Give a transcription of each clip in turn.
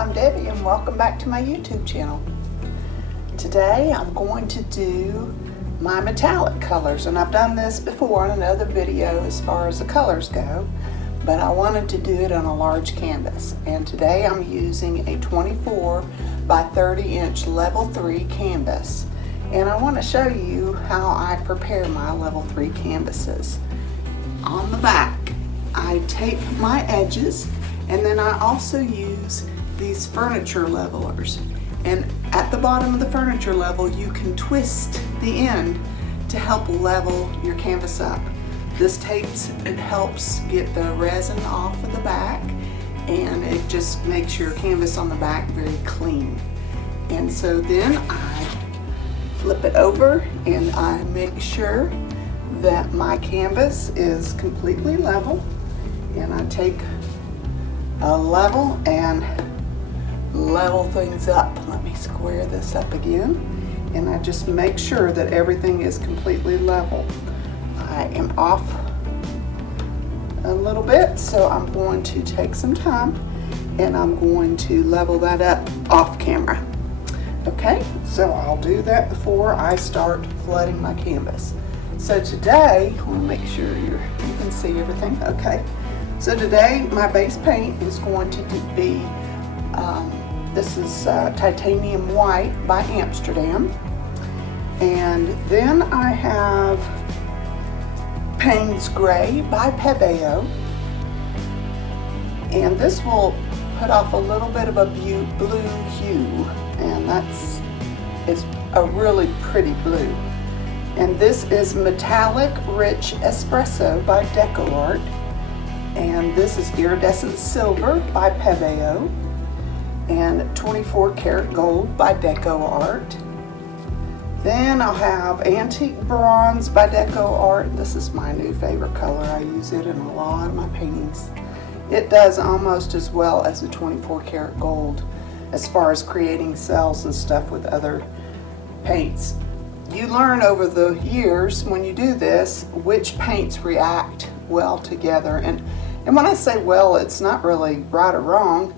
I'm Debbie and welcome back to my YouTube channel. Today I'm going to do my metallic colors, and I've done this before in another video as far as the colors go, but I wanted to do it on a large canvas. And today I'm using a 24 by 30 inch level 3 canvas, and I want to show you how I prepare my level 3 canvases. On the back I tape my edges, and then I also use these furniture levelers, and at the bottom of the furniture level you can twist the end to help level your canvas up. This it helps get the resin off of the back, and it just makes your canvas on the back very clean. And so then I flip it over and I make sure that my canvas is completely level, and I take a level and level things up. Let me square this up again, and I just make sure that everything is completely level. I am off a little bit, so I'm going to take some time and I'm going to level that up off camera. Okay, so I'll do that before I start flooding my canvas. So today, I want to make sure you can see everything. Okay, so today my base paint is going to be this is titanium white by Amsterdam, and then I have Paynes gray by Pebeo, and this will put off a little bit of a blue hue, and it's a really pretty blue. And this is Metallic Rich Espresso by DecoArt, and this is Iridescent Silver by Pebeo, and 24 karat gold by DecoArt. Then I'll have Antique Bronze by DecoArt. This is my new favorite color. I use it in a lot of my paintings. It does almost as well as the 24 karat gold as far as creating cells and stuff with other paints. You learn over the years when you do this which paints react well together, and when I say well, it's not really right or wrong,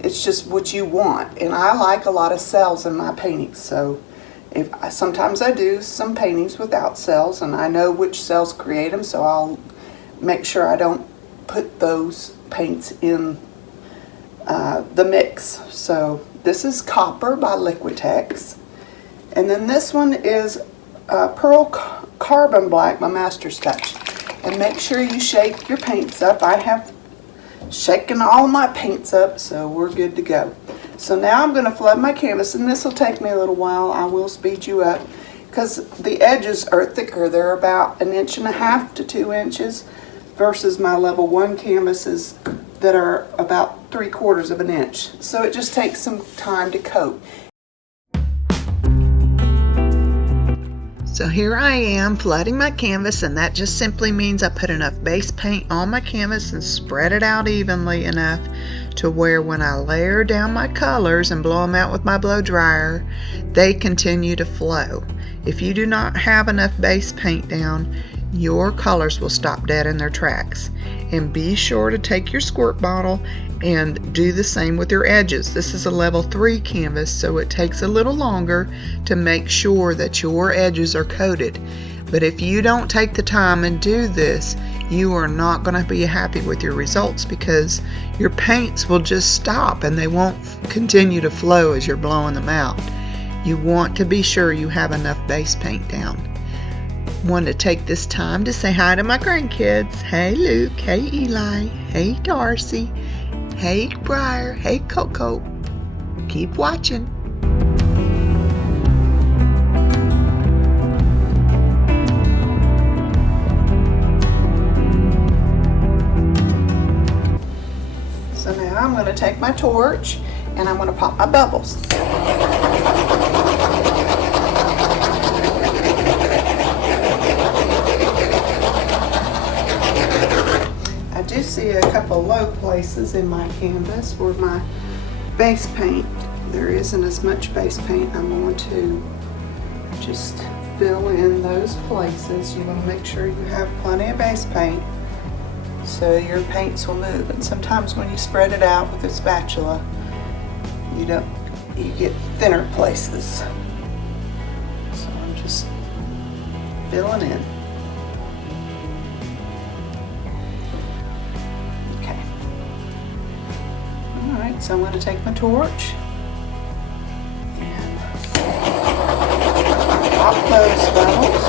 it's just what you want. And I like a lot of cells in my paintings, so sometimes I do some paintings without cells, and I know which cells create them, so I'll make sure I don't put those paints in the mix. So this is Copper by Liquitex, and then this one is Pearl Carbon Black by Master's Touch. And make sure you shake your paints up. I have shaken all my paints up, so we're good to go. So now I'm going to flood my canvas, and this will take me a little while. I will speed you up because the edges are thicker. They're about 1.5 inches to 2 inches versus my level 1 canvases that are about 3/4 of an inch. So it just takes some time to coat. So here I am flooding my canvas, and that just simply means I put enough base paint on my canvas and spread it out evenly enough to where when I layer down my colors and blow them out with my blow dryer, they continue to flow. If you do not have enough base paint down, your colors will stop dead in their tracks. And be sure to take your squirt bottle and do the same with your edges. This is a level 3 canvas, so it takes a little longer to make sure that your edges are coated. But if you don't take the time and do this, you are not going to be happy with your results, because your paints will just stop and they won't continue to flow as you're blowing them out. You want to be sure you have enough base paint down. Wanted to take this time to say hi to my grandkids. Hey Luke, hey Eli, hey Darcy, hey Briar, hey Coco. Keep watching. So now I'm going to take my torch and I'm going to pop my bubbles. I do see a couple low places in my canvas where my base paint, there isn't as much base paint. I'm going to just fill in those places. You want to make sure you have plenty of base paint so your paints will move. And sometimes when you spread it out with a spatula, you get thinner places. So I'm just filling in. Okay. All right, so I'm going to take my torch and pop those funnels.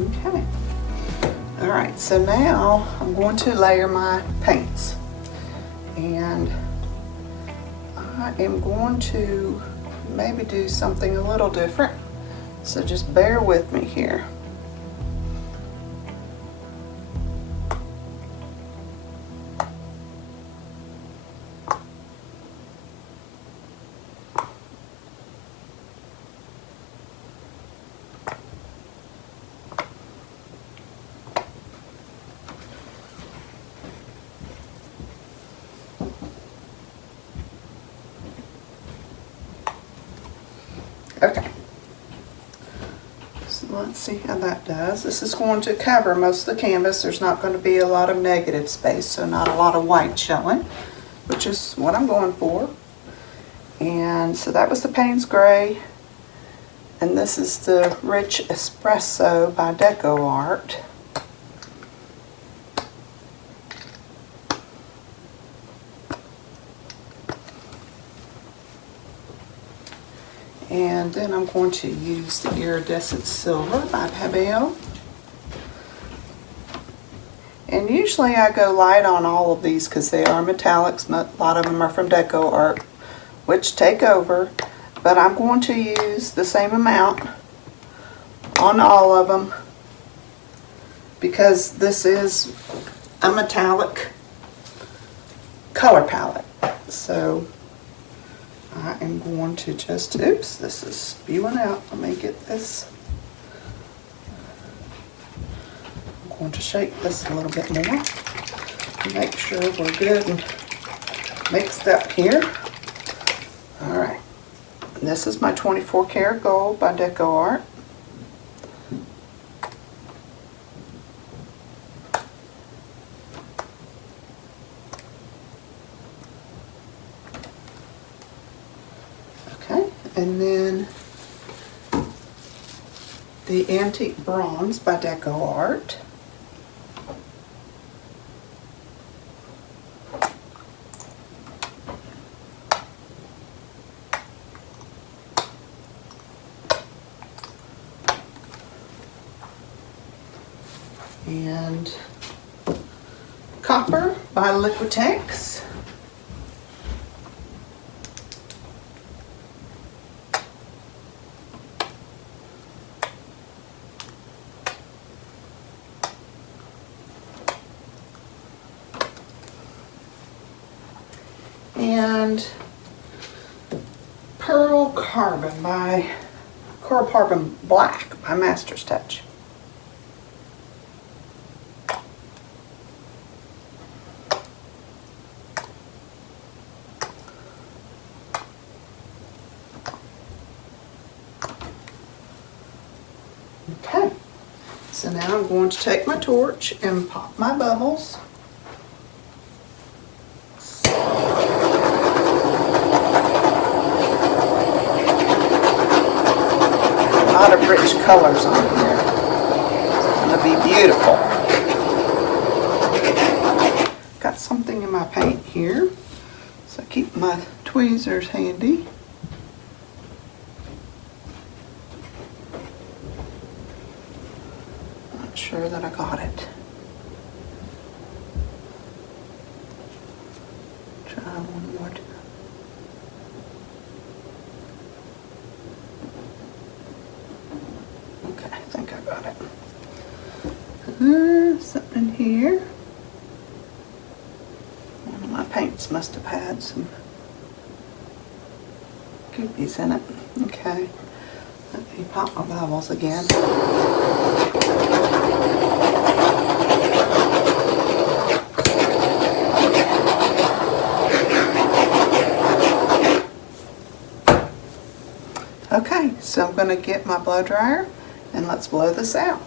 Okay. All right, so now I'm going to layer my paints, and I am going to maybe do something a little different, so just bear with me here. Okay, so let's see how that does. This is going to cover most of the canvas. There's not going to be a lot of negative space, so not a lot of white showing, which is what I'm going for. And so that was the Paynes Gray, and this is the Rich Espresso by DecoArt. And then I'm going to use the Iridescent Silver by Pebeo. And usually I go light on all of these because they are metallics. A lot of them are from DecoArt, which take over. But I'm going to use the same amount on all of them because this is a metallic color palette. So I am going to just, oops, this is spewing out. Let me get this. I'm going to shake this a little bit more to make sure we're good and mixed up here. All right, and this is my 24 karat gold by DecoArt. And then the Antique Bronze by DecoArt. And Copper by Liquitex. And Coral Carbon Black by Master's Touch. Okay, so now I'm going to take my torch and pop my bubbles. A lot of rich colors on here. It's going to be beautiful. Got something in my paint here, so I keep my tweezers handy. Not sure that I got it. Try one more time. Okay, I think I got it. Something here. One of my paints must have had some goopies in it. Okay, let me pop my bubbles again. Okay, so I'm going to get my blow dryer and let's blow this out.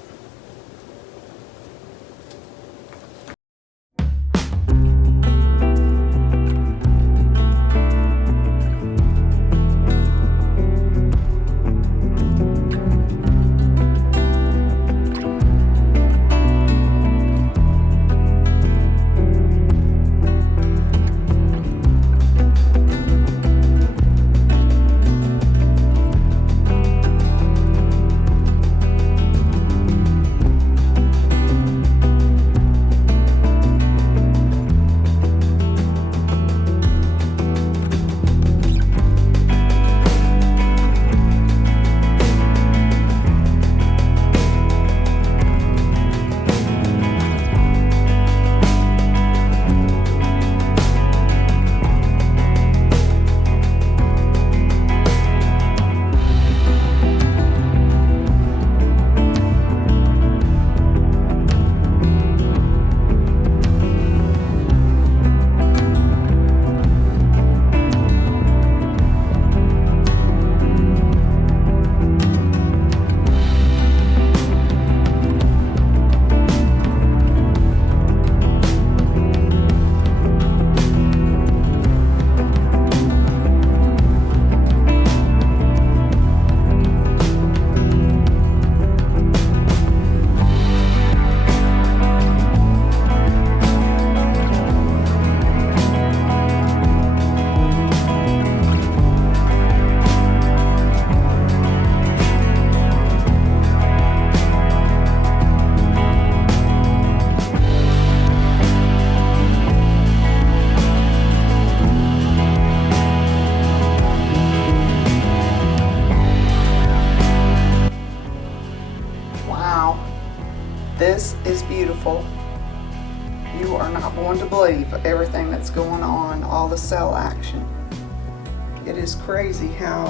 This is beautiful. You are not going to believe everything that's going on, all the cell action. It is crazy how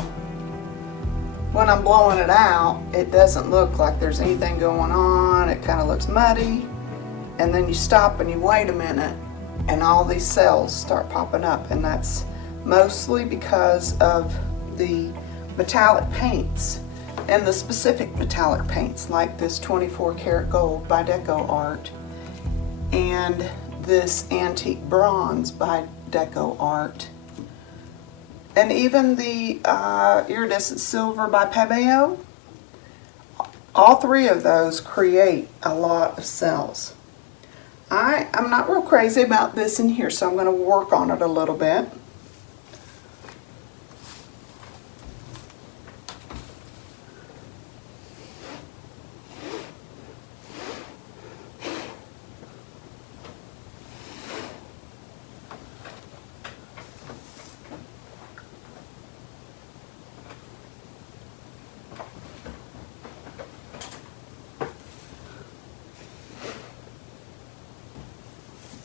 when I'm blowing it out, it doesn't look like there's anything going on. It kind of looks muddy. And then you stop and you wait a minute and all these cells start popping up, and that's mostly because of the metallic paints and the specific metallic paints like this 24 karat gold by DecoArt and this antique bronze by DecoArt, and even the iridescent silver by Pebeo. All three of those create a lot of cells. I'm not real crazy about this in here, so I'm going to work on it a little bit.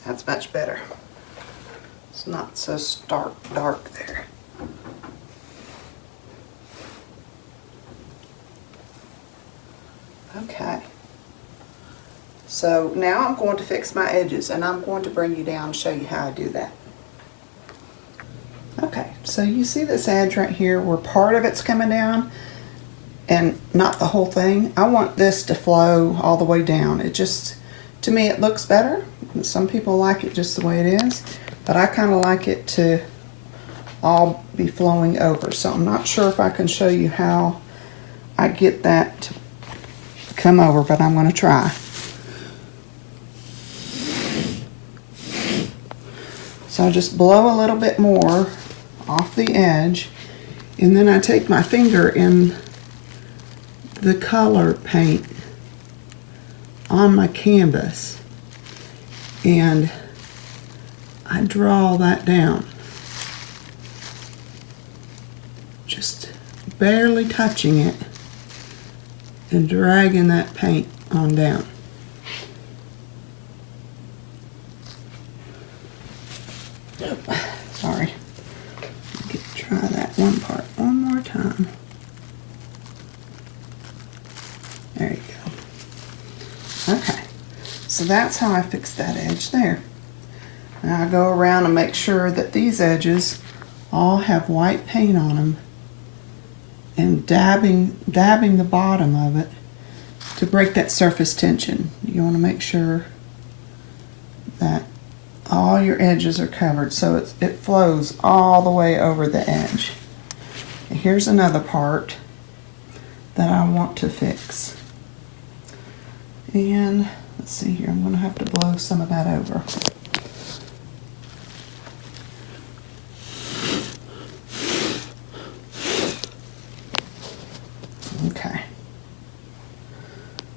That's much better. It's not so stark dark there. Okay. So now I'm going to fix my edges, and I'm going to bring you down and show you how I do that. Okay, so you see this edge right here where part of it's coming down and not the whole thing? I want this to flow all the way down. It just, to me, it looks better. Some people like it just the way it is, but I kind of like it to all be flowing over. So I'm not sure if I can show you how I get that to come over, but I'm going to try. So I just blow a little bit more off the edge, and then I take my finger in the color paint on my canvas and I draw that down, just barely touching it and dragging that paint on down. Sorry. Try that one part one more time. There you go. Okay, so that's how I fix that edge there. Now I go around and make sure that these edges all have white paint on them, and dabbing the bottom of it to break that surface tension. You want to make sure that all your edges are covered so it flows all the way over the edge. And here's another part that I want to fix. And let's see here, I'm going to have to blow some of that over. Okay.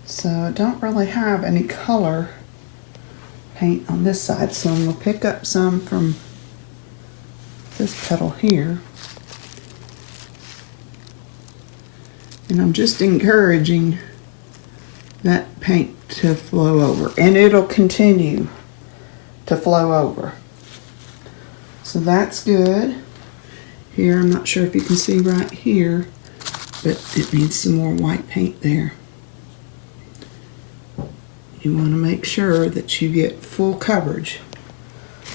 So I don't really have any color paint on this side, so I'm going to pick up some from this petal here. And I'm just encouraging that paint to flow over, and it'll continue to flow over. So that's good. Here, I'm not sure if you can see right here, but it needs some more white paint there. You want to make sure that you get full coverage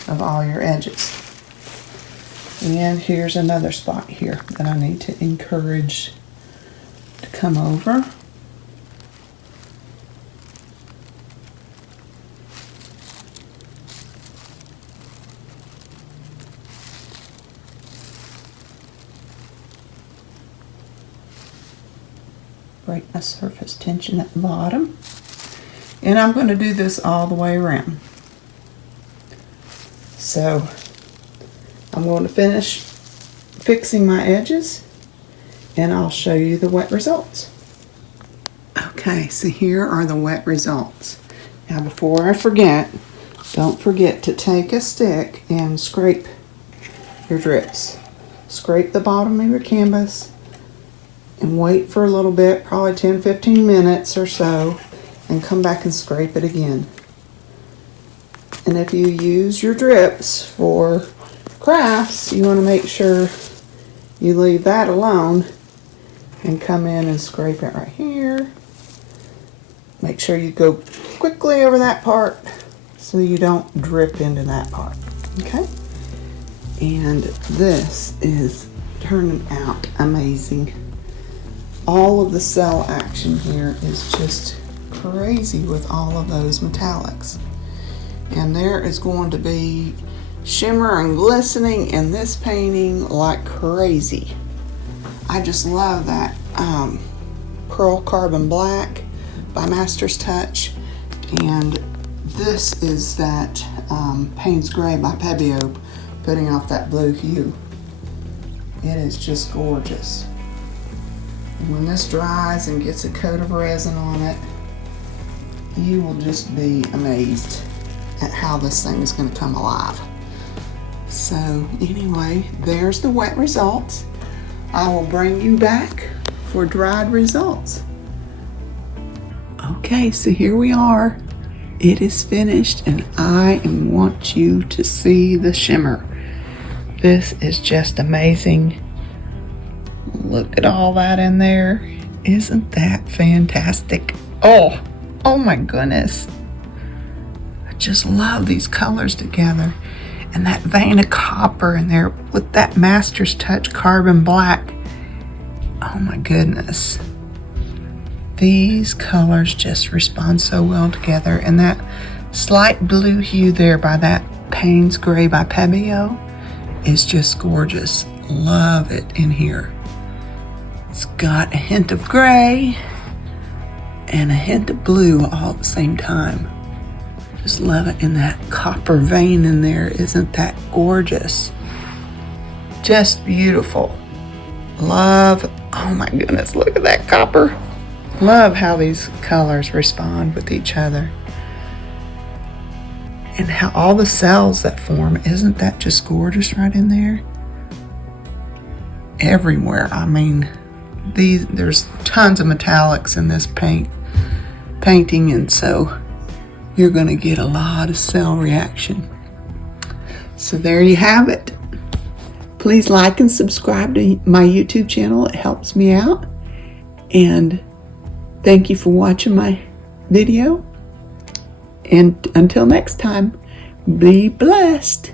of all your edges. And here's another spot here that I need to encourage to come over. Break my surface tension at the bottom. And I'm going to do this all the way around. So I'm going to finish fixing my edges and I'll show you the wet results. Okay, so here are the wet results. Now before I forget, don't forget to take a stick and scrape your drips. Scrape the bottom of your canvas and wait for a little bit, probably 10-15 minutes or so, and come back and scrape it again. And if you use your drips for crafts, you want to make sure you leave that alone and come in and scrape it right here. Make sure you go quickly over that part so you don't drip into that part, okay? And this is turning out amazing. All of the cell action here is just crazy with all of those metallics. And there is going to be shimmer and glistening in this painting like crazy. I just love that Pearl Carbon Black by Master's Touch, and this is that Paynes Gray by Pebeo, putting off that blue hue. It is just gorgeous. And when this dries and gets a coat of resin on it, you will just be amazed at how this thing is going to come alive. So anyway, there's the wet results. I will bring you back for dried results. Okay, so here we are. It is finished, and I want you to see the shimmer. This is just amazing. Look at all that in there. Isn't that fantastic? Oh my goodness. I just love these colors together. And that vein of copper in there with that Master's Touch Carbon Black. Oh my goodness. These colors just respond so well together. And that slight blue hue there by that Paynes Gray by Pebeo is just gorgeous. Love it in here. It's got a hint of gray and a hint of blue all at the same time. Just love it in that copper vein in there. Isn't that gorgeous? Just beautiful. Love, oh my goodness, look at that copper. Love how these colors respond with each other. And how all the cells that form, isn't that just gorgeous right in there? Everywhere, I mean, there's tons of metallics in this painting, and so you're going to get a lot of cell reaction. So there you have it. Please like and subscribe to my YouTube channel. It helps me out. And thank you for watching my video. And until next time, be blessed.